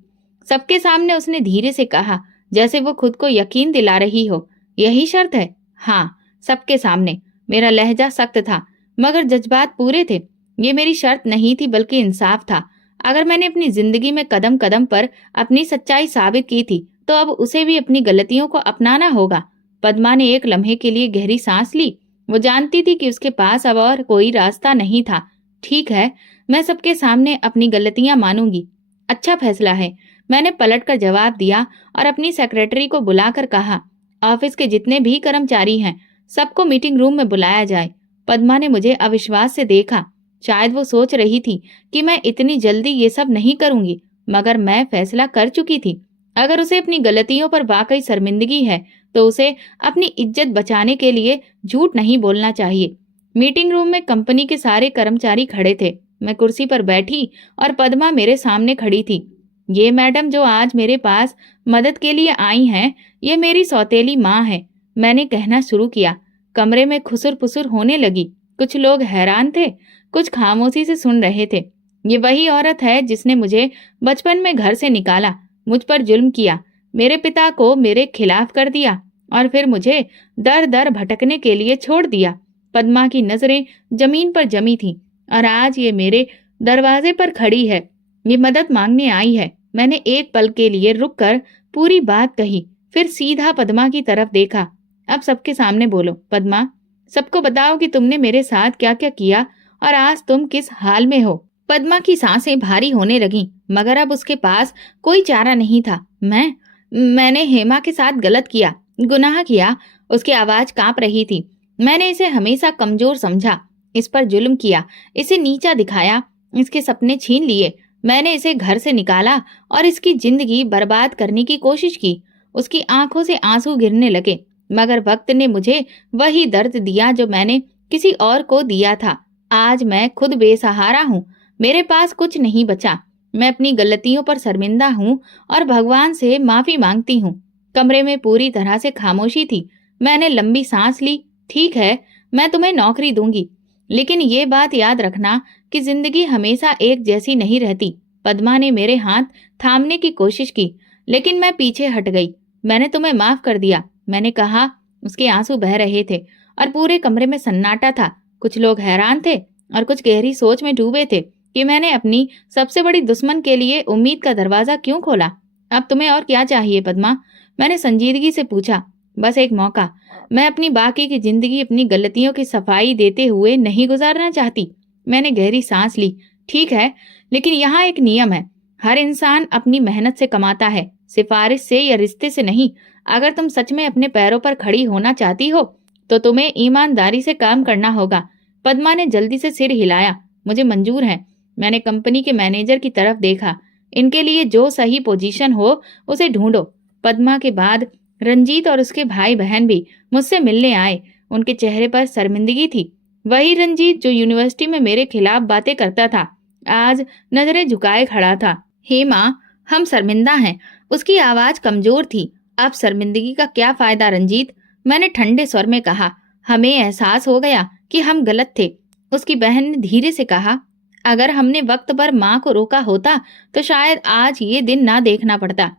सबके सामने उसने धीरे से कहा, जैसे वो खुद को यकीन दिला रही हो, यही शर्त है? हाँ, सबके सामने। मेरा लहजा सख्त था, मगर जज्बात पूरे थे। ये मेरी शर्त नहीं थी, बल्कि इंसाफ था। अगर मैंने अपनी जिंदगी में कदम कदम पर अपनी सच्चाई साबित की थी, तो अब उसे भी अपनी गलतियों को अपनाना होगा। पद्मा ने एक लम्हे के लिए गहरी सांस ली। वो जानती थी कि उसके पास अब और कोई रास्ता नहीं था। ठीक है, मैं सबके सामने अपनी गलतियां मानूंगी। अच्छा फैसला है, मैंने पलटकर जवाब दिया और अपनी सेक्रेटरी को बुलाकर कहा, ऑफिस के जितने भी कर्मचारी हैं सबको मीटिंग रूम में बुलाया जाए। पद्मा ने मुझे अविश्वास से देखा। शायद वो सोच रही थी कि मैं इतनी जल्दी ये सब नहीं करूंगी, मगर मैं फैसला कर चुकी थी। अगर उसे अपनी गलतियों पर वाकई शर्मिंदगी है तो उसे अपनी इज्जत बचाने के लिए झूठ नहीं बोलना चाहिए। मीटिंग रूम में कंपनी के सारे कर्मचारी खड़े थे। मैं कुर्सी पर बैठी और पद्मा मेरे सामने खड़ी थी। ये मैडम जो आज मेरे पास मदद के लिए आई हैं, ये मेरी सौतेली माँ है, मैंने कहना शुरू किया। कमरे में खुसुर पुसुर होने लगी। कुछ लोग हैरान थे, कुछ खामोशी से सुन रहे थे। ये वही औरत है जिसने मुझे बचपन में घर से निकाला, मुझ पर जुल्म किया, मेरे पिता को मेरे खिलाफ कर दिया और फिर मुझे दर दर भटकने के लिए छोड़ दिया। पद्मा की नजरें जमीन पर जमी थीं और आज ये मेरे दरवाजे पर खड़ी है। ये मदद मांगने आई है। मैंने एक पल के लिए रुककर पूरी बात कही, फिर सीधा पद्मा की तरफ देखा। अब सबके सामने बोलो पद्मा, सबको बताओ कि तुमने मेरे साथ क्या क्या किया और आज तुम किस हाल में हो। पद्मा की सांसें भारी होने लगीं, मगर अब उसके पास कोई चारा नहीं था। मैंने हेमा के साथ गलत किया, गुनाह किया। उसकी आवाज कांप रही थी। मैंने इसे हमेशा कमजोर समझा, इस पर जुल्म किया, इसे नीचा दिखाया, इसके सपने छीन लिए। मैंने इसे घर से निकाला और इसकी जिंदगी बर्बाद करने की कोशिश की। उसकी आंखों से आंसू गिरने लगे, मगर वक्त ने मुझे वही दर्द दिया जो मैंने किसी और को दिया था। आज मैं खुद बेसहारा हूँ, मेरे पास कुछ नहीं बचा। मैं अपनी गलतियों पर शर्मिंदा हूँ और भगवान से माफी मांगती हूँ। कमरे में पूरी तरह से खामोशी थी। मैंने लंबी सांस ली। ठीक है, मैं तुम्हें नौकरी दूंगी, लेकिन ये बात याद रखना कि जिंदगी हमेशा एक जैसी नहीं रहती। पद्मा ने मेरे हाथ थामने की कोशिश की, लेकिन मैं पीछे हट गई। मैंने तुम्हें माफ कर दिया, मैंने कहा। उसके आंसू बह रहे थे और पूरे कमरे में सन्नाटा था। कुछ लोग हैरान थे और कुछ गहरी सोच में डूबे थे कि मैंने अपनी सबसे बड़ी दुश्मन के लिए उम्मीद का दरवाजा क्यों खोला। अब तुम्हें और क्या चाहिए पद्मा? मैंने संजीदगी से पूछा। बस एक मौका। मैं अपनी बाकी की जिंदगी अपनी गलतियों की सफाई देते हुए नहीं गुजारना चाहती। मैंने गहरी सांस ली। ठीक है, लेकिन यहाँ एक नियम है। हर इंसान अपनी मेहनत से कमाता है, सिफारिश से या रिश्ते से नहीं। अगर तुम सच में अपने पैरों पर खड़ी होना चाहती हो तो तुम्हें ईमानदारी से काम करना होगा। पद्मा ने जल्दी से सिर हिलाया। मुझे मंजूर है। मैंने कंपनी के मैनेजर की तरफ देखा। इनके लिए जो सही पोजीशन हो उसे ढूंढो। पद्मा के बाद रंजीत और उसके भाई बहन भी मुझसे मिलने आए। उनके चेहरे पर शर्मिंदगी थी। वही रंजीत जो यूनिवर्सिटी में मेरे खिलाफ बातें करता था, आज नजरें झुकाए खड़ा था। हेमा, हम शर्मिंदा हैं। उसकी आवाज कमजोर थी। अब शर्मिंदगी का क्या फायदा रंजीत? मैंने ठंडे स्वर में कहा। हमें एहसास हो गया कि हम गलत थे। उसकी बहन ने धीरे से कहा, अगर हमने वक्त पर माँ को रोका होता तो शायद आज ये दिन ना देखना पड़ता।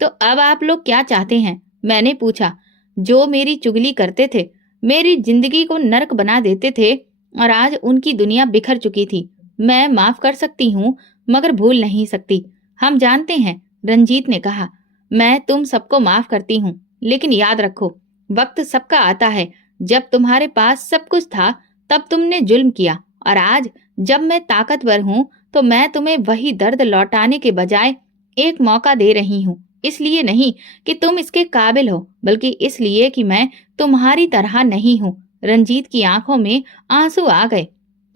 तो अब आप लोग क्या चाहते हैं? मैंने पूछा। जो मेरी चुगली करते थे, मेरी जिंदगी को नरक बना देते थे और आज उनकी दुनिया बिखर चुकी थी। मैं माफ कर सकती हूँ, मगर भूल नहीं सकती। हम जानते हैं, रंजीत ने कहा। मैं तुम सबको माफ करती हूँ, लेकिन याद रखो, वक्त सबका आता है। जब तुम्हारे पास सब कुछ था तब तुमने जुल्म किया, और आज जब मैं ताकतवर हूँ तो मैं तुम्हें वही दर्द लौटाने के बजाय एक मौका दे रही हूँ। इसलिए नहीं कि तुम इसके काबिल हो, बल्कि इसलिए कि मैं तुम्हारी तरह नहीं हूँ। रंजीत की आंखों में आंसू आ गए।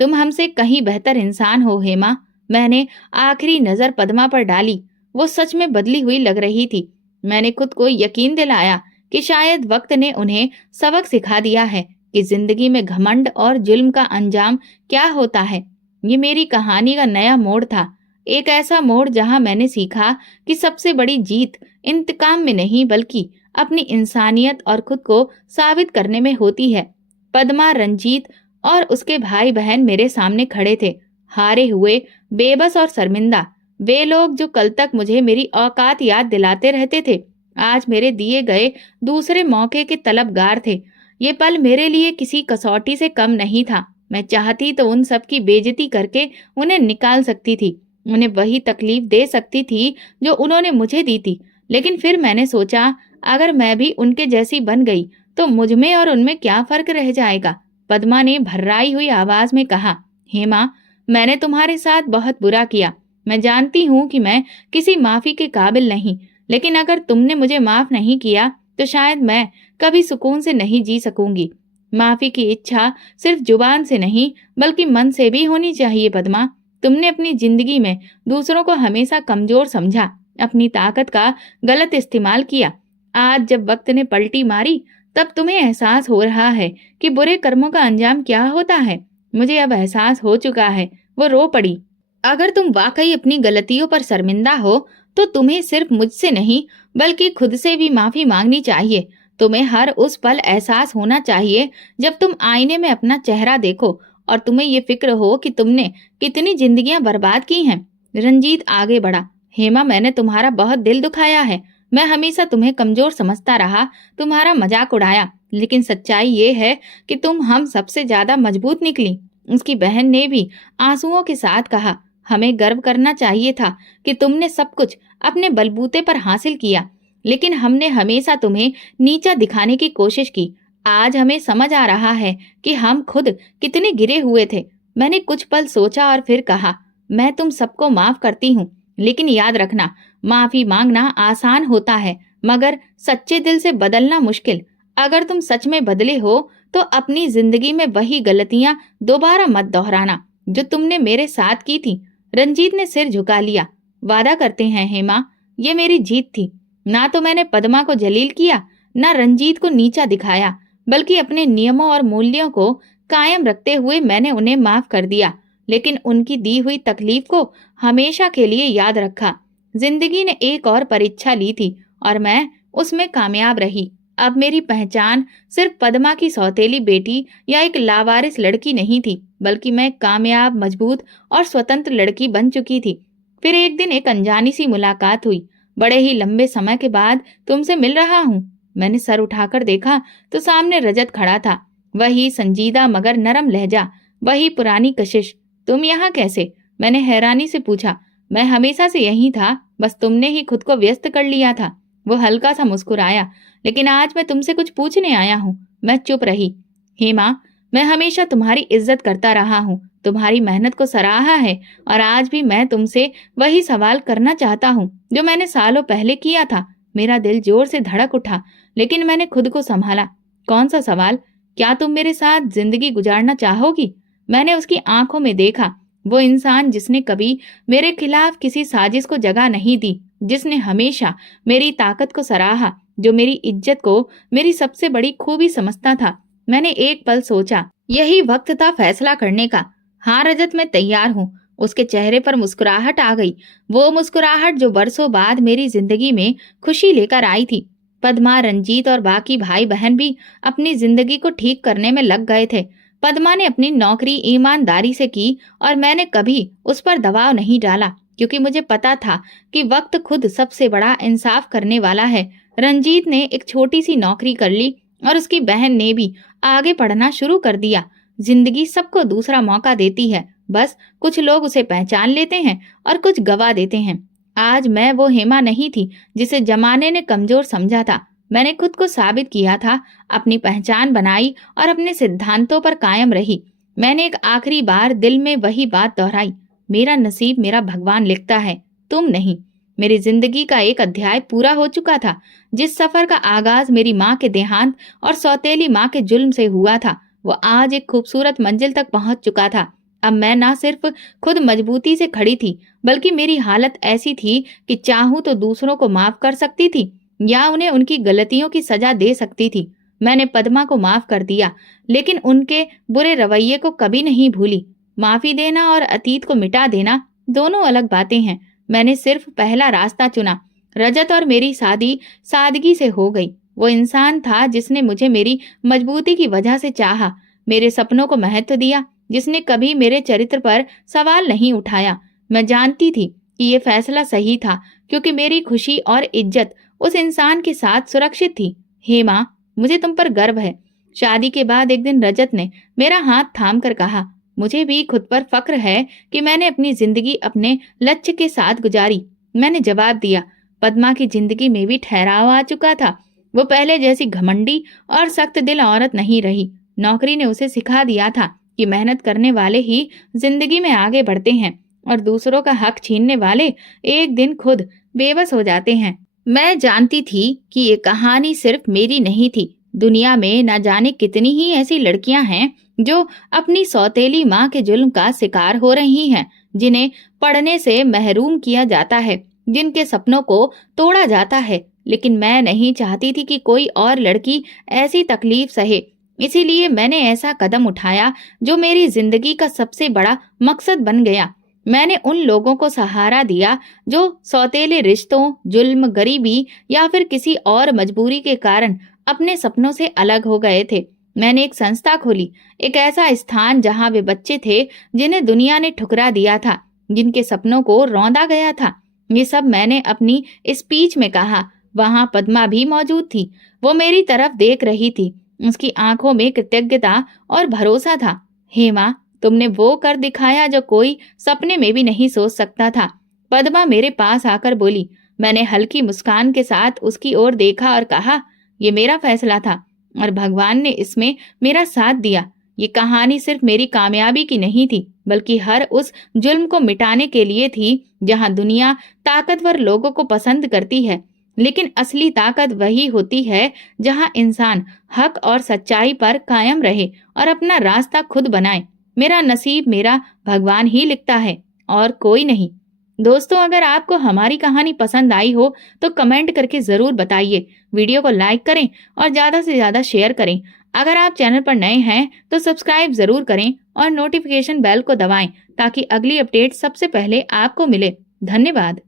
तुम हमसे कहीं बेहतर इंसान हो हेमा। मैंने आखिरी नजर पद्मा पर डाली। वो सच में बदली हुई लग रही थी। मैंने खुद को यकीन दिलाया कि शायद वक्त ने उन्हें सबक सिखा दिया है कि जिंदगी में घमंड और जुल्म का अंजाम क्या होता है। ये मेरी कहानी का नया मोड़ था, एक ऐसा मोड़ जहां मैंने सीखा कि सबसे बड़ी जीत इंतकाम में नहीं, बल्कि अपनी इंसानियत और खुद को साबित करने में होती है। पद्मा, रंजीत और उसके भाई बहन मेरे सामने खड़े थे, हारे हुए, बेबस और शर्मिंदा। वे लोग जो कल तक मुझे मेरी औकात याद दिलाते रहते थे, आज मेरे दिए गए दूसरे मौके के तलबगार थे। ये पल मेरे लिए किसी कसौटी से कम नहीं था। मैं चाहती तो उन सब की बेइज्जती करके उन्हें निकाल सकती थी, उन्हें वही तकलीफ दे सकती थी जो उन्होंने मुझे दी थी। लेकिन फिर मैंने सोचा, अगर मैं भी उनके जैसी बन गई तो मुझ में और उनमें क्या फर्क रह जाएगा। पद्मा ने भर्राई हुई आवाज में कहा, हेमा, मैंने तुम्हारे साथ बहुत बुरा किया। मैं जानती हूँ कि मैं किसी माफी के काबिल नहीं, लेकिन अगर तुमने मुझे माफ नहीं किया तो शायद मैं कभी सुकून से नहीं जी सकूंगी। माफी की इच्छा सिर्फ जुबान से नहीं बल्कि मन से भी होनी चाहिए पद्मा। तुमने अपनी जिंदगी में दूसरों को हमेशा कमजोर समझा, अपनी ताकत का गलत इस्तेमाल किया। आज जब वक्त ने पलटी मारी तब तुम्हें एहसास हो रहा है कि बुरे कर्मों का अंजाम क्या होता है। मुझे अब एहसास हो चुका है। वो रो पड़ी। अगर तुम वाकई अपनी गलतियों पर शर्मिंदा हो तो तुम्हें सिर्फ मुझसे नहीं बल्कि खुद से भी माफी मांगनी चाहिए। तुम्हें हर उस पल एहसास होना चाहिए जब तुम आईने में अपना चेहरा देखो और तुम्हें ये फिक्र हो कि तुमने कितनी जिंदगियां बर्बाद की हैं। रंजीत आगे बढ़ा। हेमा, मैंने तुम्हारा बहुत दिल दुखाया है। मैं हमेशा तुम्हें कमजोर समझता रहा, तुम्हारा मजाक उड़ाया, लेकिन सच्चाई ये है कि तुम हम सबसे ज्यादा मजबूत निकली। उसकी बहन ने भी आंसुओं के साथ कहा, हमें गर्व करना चाहिए था कि तुमने सब कुछ अपने बलबूते पर हासिल किया, लेकिन हमने हमेशा तुम्हें नीचा दिखाने की कोशिश की। आज हमें समझ आ रहा है कि हम खुद कितने गिरे हुए थे। मैंने कुछ पल सोचा और फिर कहा, मैं तुम सबको माफ करती हूँ, लेकिन याद रखना, माफी मांगना आसान होता है मगर सच्चे दिल से बदलना मुश्किल। अगर तुम सच में बदले हो तो अपनी जिंदगी में वही गलतियां दोबारा मत दोहराना जो तुमने मेरे साथ की थी। रंजीत ने सिर झुका लिया। वादा करते हैं हेमा, ये मेरी जीत थी। ना तो मैंने पद्मा को जलील किया, ना रंजीत को नीचा दिखाया, बल्कि अपने नियमों और मूल्यों को कायम रखते हुए मैंने उन्हें माफ कर दिया, लेकिन उनकी दी हुई तकलीफ को हमेशा के लिए याद रखा। जिंदगी ने एक और परीक्षा ली थी और मैं उसमें कामयाब रही। अब मेरी पहचान सिर्फ पद्मा की सौतेली बेटी या एक लावारिस लड़की नहीं थी, बल्कि मैं कामयाब, मजबूत और स्वतंत्र लड़की बन चुकी थी। फिर एक दिन एक अनजानी सी मुलाकात हुई। बड़े ही लंबे समय के बाद तुमसे मिल रहा हूँ। मैंने सर उठाकर देखा तो सामने रजत खड़ा था। वही संजीदा मगर नरम लहजा, वही पुरानी कशिश। तुम यहाँ कैसे? मैंने हैरानी से पूछा। मैं हमेशा से यही था, बस तुमने ही खुद को व्यस्त कर लिया था। वो हल्का सा मुस्कुराया। लेकिन आज मैं तुमसे कुछ पूछने आया हूँ। मैं चुप रही। हेमा, मैं हमेशा तुम्हारी इज्जत करता रहा हूँ, तुम्हारी मेहनत को सराहा है, और आज भी मैं तुमसे वही सवाल करना चाहता हूँ जो मैंने सालों पहले किया था। मेरा दिल जोर से धड़क उठा, लेकिन मैंने खुद को संभाला। कौन सा सवाल? क्या तुम मेरे साथ जिंदगी गुजारना चाहोगी? मैंने उसकी आंखों में देखा, वो इंसान जिसने कभी मेरे खिलाफ किसी साजिश को जगह नहीं दी, जिसने हमेशा मेरी ताकत को सराहा, जो मेरी इज्जत को मेरी सबसे बड़ी खूबी समझता था। मैंने एक पल सोचा, यही वक्त था फैसला करने का। हाँ रजत, मैं तैयार हूँ। उसके चेहरे पर मुस्कुराहट आ गई, वो मुस्कुराहट जो बरसों बाद मेरी जिंदगी में खुशी लेकर आई थी। पद्मा, रंजीत और बाकी भाई बहन भी अपनी जिंदगी को ठीक करने में लग गए थे। पद्मा ने अपनी नौकरी ईमानदारी से की और मैंने कभी उस पर दबाव नहीं डाला, क्योंकि मुझे पता था कि वक्त खुद सबसे बड़ा इंसाफ करने वाला है। रंजीत ने एक छोटी सी नौकरी कर ली और उसकी बहन ने भी आगे पढ़ना शुरू कर दिया। जिंदगी सबको दूसरा मौका देती है, बस कुछ लोग उसे पहचान लेते हैं और कुछ गवा देते हैं। आज मैं वो हेमा नहीं थी जिसे जमाने ने कमजोर समझा था। मैंने खुद को साबित किया था, अपनी पहचान बनाई और अपने सिद्धांतों पर कायम रही। मैंने एक आखिरी बार दिल में वही बात दोहराई, मेरा नसीब मेरा भगवान लिखता है, तुम नहीं। मेरी जिंदगी का एक अध्याय पूरा हो चुका था। जिस सफर का आगाज मेरी माँ के देहांत और सौतेली माँ के जुल्म से हुआ था, वो आज एक खूबसूरत मंजिल तक पहुंच चुका था। अब मैं ना सिर्फ खुद मजबूती से खड़ी थी, बल्कि मेरी हालत ऐसी थी कि चाहूं तो दूसरों को माफ कर सकती थी या उन्हें उनकी गलतियों की सजा दे सकती थी। मैंने पद्मा को माफ कर दिया, लेकिन उनके बुरे रवैये को कभी नहीं भूली। माफी देना और अतीत को मिटा देना दोनों अलग बातें हैं। मैंने सिर्फ पहला रास्ता चुना। रजत और मेरी शादी सादगी से हो गई। वो इंसान था जिसने मुझे मेरी मजबूती की वजह से चाहा, मेरे सपनों को महत्व दिया, जिसने कभी मेरे चरित्र पर सवाल नहीं उठाया। मैं जानती थी कि ये फैसला सही था, क्योंकि मेरी खुशी और इज्जत उस इंसान के साथ सुरक्षित थी। हेमा, मुझे तुम पर गर्व है। शादी के बाद एक दिन रजत ने मेरा हाथ थाम कर कहा, मुझे भी खुद पर फक्र है कि मैंने अपनी जिंदगी अपने लक्ष्य के साथ गुजारी। मैंने जवाब दिया, पद्मा की जिंदगी में भी ठहराव आ चुका था। वो पहले जैसी घमंडी और सख्त दिल औरत नहीं रही। नौकरी ने उसे सिखा दिया था कि मेहनत करने वाले ही जिंदगी में आगे बढ़ते हैं और दूसरों का हक छीनने वाले एक दिन खुद बेबस हो जाते हैं। मैं जानती थी कि ये कहानी सिर्फ मेरी नहीं थी, दुनिया में न जाने कितनी ही ऐसी लड़कियां हैं जो अपनी सौतेली माँ के जुल्म का शिकार हो रही हैं, जिन्हें पढ़ने से महरूम किया जाता है, जिनके सपनों को तोड़ा जाता है। लेकिन मैं नहीं चाहती थी कि कोई और लड़की ऐसी तकलीफ सहे। इसीलिए मैंने ऐसा कदम उठाया जो मेरी जिंदगी का सबसे बड़ा मकसद बन गया। मैंने उन लोगों को सहारा दिया जो सौतेले रिश्तों, जुल्म, गरीबी या फिर किसी और मजबूरी के कारण अपने सपनों से अलग हो गए थे। मैंने एक संस्था खोली, एक ऐसा स्थान जहां वे बच्चे थे जिन्हें दुनिया ने ठुकरा दिया था, जिनके सपनों को रौंदा गया था। ये सब मैंने अपनी स्पीच में कहा। वहां पद्मा भी मौजूद थी। वो मेरी तरफ देख रही थी। उसकी आंखों में कृतज्ञता और भरोसा था। हेमा, तुमने वो कर दिखाया जो कोई सपने में भी नहीं सोच सकता था। पद्मा मेरे पास आकर बोली। मैंने हल्की मुस्कान के साथ उसकी ओर देखा और कहा, ये मेरा फैसला था और भगवान ने इसमें मेरा साथ दिया। ये कहानी सिर्फ मेरी कामयाबी की नहीं थी, बल्कि हर उस जुल्म को मिटाने के लिए थी जहां दुनिया ताकतवर लोगों को पसंद करती है। लेकिन असली ताकत वही होती है जहां इंसान हक और सच्चाई पर कायम रहे और अपना रास्ता खुद बनाए। मेरा नसीब मेरा भगवान ही लिखता है और कोई नहीं। दोस्तों, अगर आपको हमारी कहानी पसंद आई हो तो कमेंट करके जरूर बताइए। वीडियो को लाइक करें और ज्यादा से ज्यादा शेयर करें। अगर आप चैनल पर नए हैं तो सब्सक्राइब जरूर करें और नोटिफिकेशन बेल को दबाएं ताकि अगली अपडेट सबसे पहले आपको मिले। धन्यवाद।